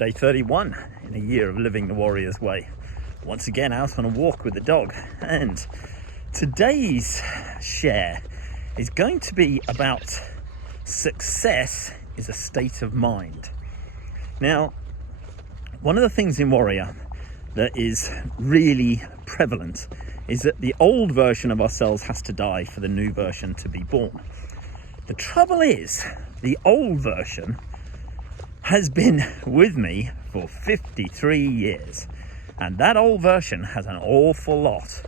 Day 31 in a year of living the warrior's way. Once again out on a walk with the dog, and today's share is going to be about success is a state of mind. Now, one of the things in Warrior that is really prevalent is that the old version of ourselves has to die for the new version to be born. The trouble is, the old version has been with me for 53 years, and that old version has an awful lot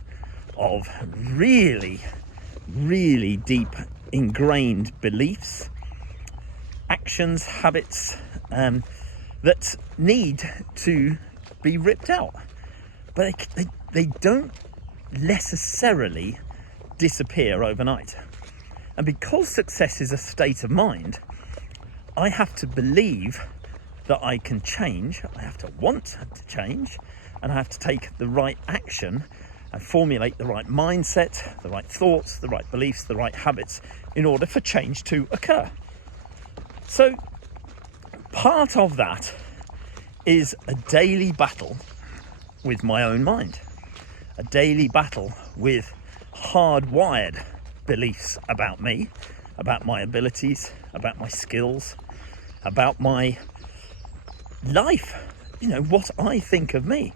of really deep ingrained beliefs, actions, habits that need to be ripped out, but they don't necessarily disappear overnight. And because success is a state of mind, I have to believe that I can change, I have to want to change, and I have to take the right action and formulate the right mindset, the right thoughts, the right beliefs, the right habits in order for change to occur. So part of that is a daily battle with my own mind, a daily battle with hardwired beliefs about me, about my abilities, about my skills, about my life, what I think of me.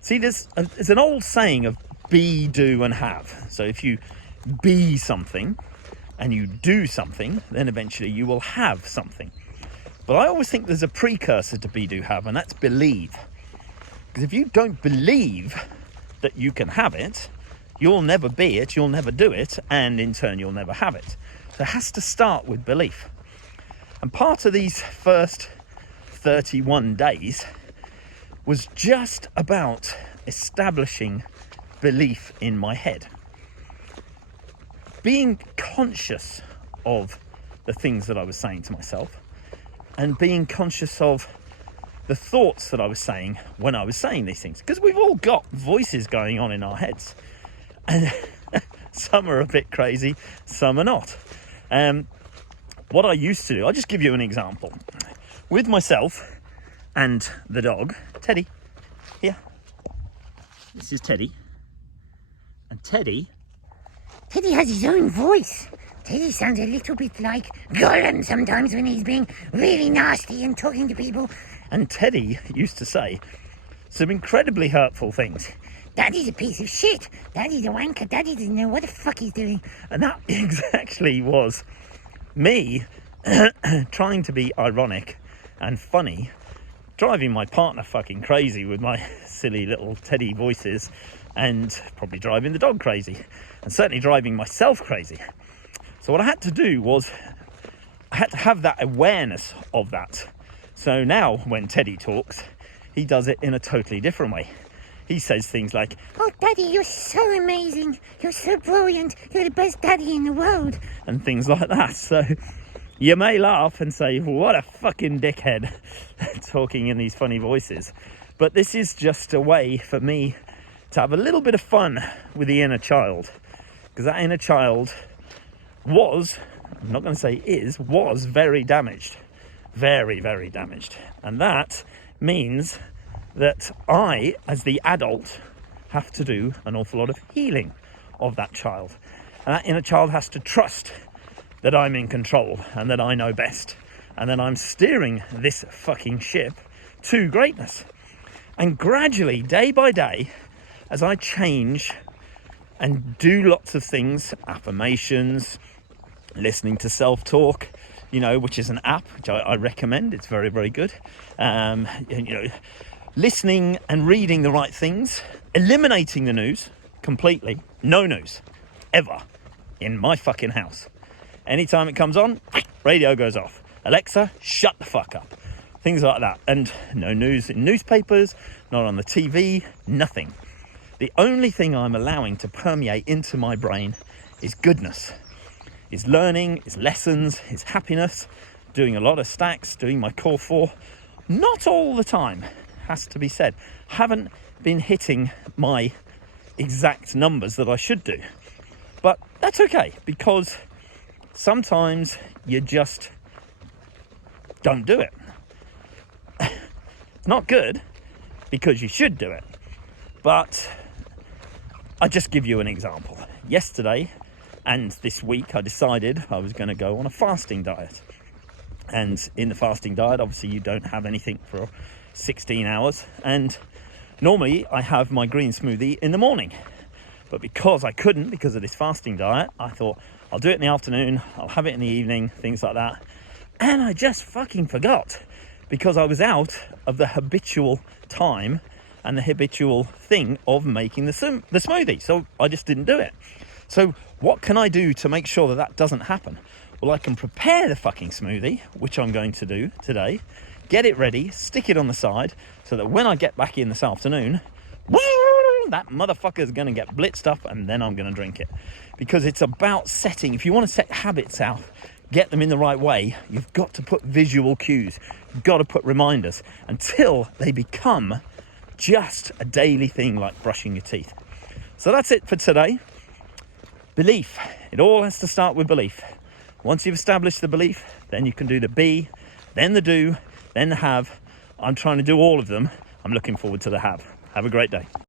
See, there's an old saying of be, do, and have. So if you be something and you do something, then eventually you will have something. But I always think there's a precursor to be, do, have, and that's believe. Because if you don't believe that you can have it, you'll never be it, you'll never do it, and in turn you'll never have it. So it has to start with belief. And part of these first 31 days was just about establishing belief in my head. Being conscious of the things that I was saying to myself, and being conscious of the thoughts that I was saying when I was saying these things. Because we've all got voices going on in our heads. And some are a bit crazy, some are not. What I used to do, I'll just give you an example. With myself and the dog, Teddy, here. This is Teddy. And Teddy has his own voice. Teddy sounds a little bit like Gollum sometimes when he's being really nasty and talking to people. And Teddy used to say some incredibly hurtful things. Daddy's a piece of shit. Daddy's a wanker. Daddy doesn't know what the fuck he's doing. And that exactly was me trying to be ironic and funny, driving my partner fucking crazy with my silly little Teddy voices, and probably driving the dog crazy, and certainly driving myself crazy. So what I had to do was I had to have that awareness of that. So now when Teddy talks, he does it in a totally different way. He says things like, "Oh, Daddy, you're so amazing. You're so brilliant. You're the best daddy in the world." And things like that. So you may laugh and say, what a fucking dickhead talking in these funny voices. But this is just a way for me to have a little bit of fun with the inner child. Because that inner child was, I'm not going to say was very damaged. Very damaged. And that means that I, as the adult, have to do an awful lot of healing of that child. And that inner child has to trust that I'm in control and that I know best and that I'm steering this fucking ship to greatness. And gradually, day by day, as I change and do lots of things, affirmations, listening to self-talk, which is an app which I recommend. It's very good. Listening and reading the right things, eliminating the news completely. No news ever in my fucking house. Anytime it comes on, radio goes off. Alexa, shut the fuck up. Things like that. And no news in newspapers, not on the TV, nothing. The only thing I'm allowing to permeate into my brain is goodness, is learning, is lessons, is happiness, doing a lot of stacks, doing my core 4. Not all the time, has to be said. Haven't been hitting my exact numbers that I should do. But that's okay, because sometimes you just don't do it. It's not good because you should do it. But I just give you an example. Yesterday and this week, I decided I was going to go on a fasting diet. And in the fasting diet, obviously, you don't have anything for 16 hours. And normally, I have my green smoothie in the morning. But because I couldn't, because of this fasting diet, I thought, I'll do it in the afternoon, I'll have it in the evening, things like that. And I just fucking forgot because I was out of the habitual time and the habitual thing of making the smoothie. So I just didn't do it. So what can I do to make sure that that doesn't happen? Well, I can prepare the fucking smoothie, which I'm going to do today, get it ready, stick it on the side, so that when I get back in this afternoon, that motherfucker's going to get blitzed up and then I'm going to drink it. Because it's about setting, if you want to set habits out, get them in the right way, you've got to put visual cues. You've got to put reminders until they become just a daily thing like brushing your teeth. So that's it for today. Belief. It all has to start with belief. Once you've established the belief, then you can do the be, then the do, then the have. I'm trying to do all of them. I'm looking forward to the have. Have a great day.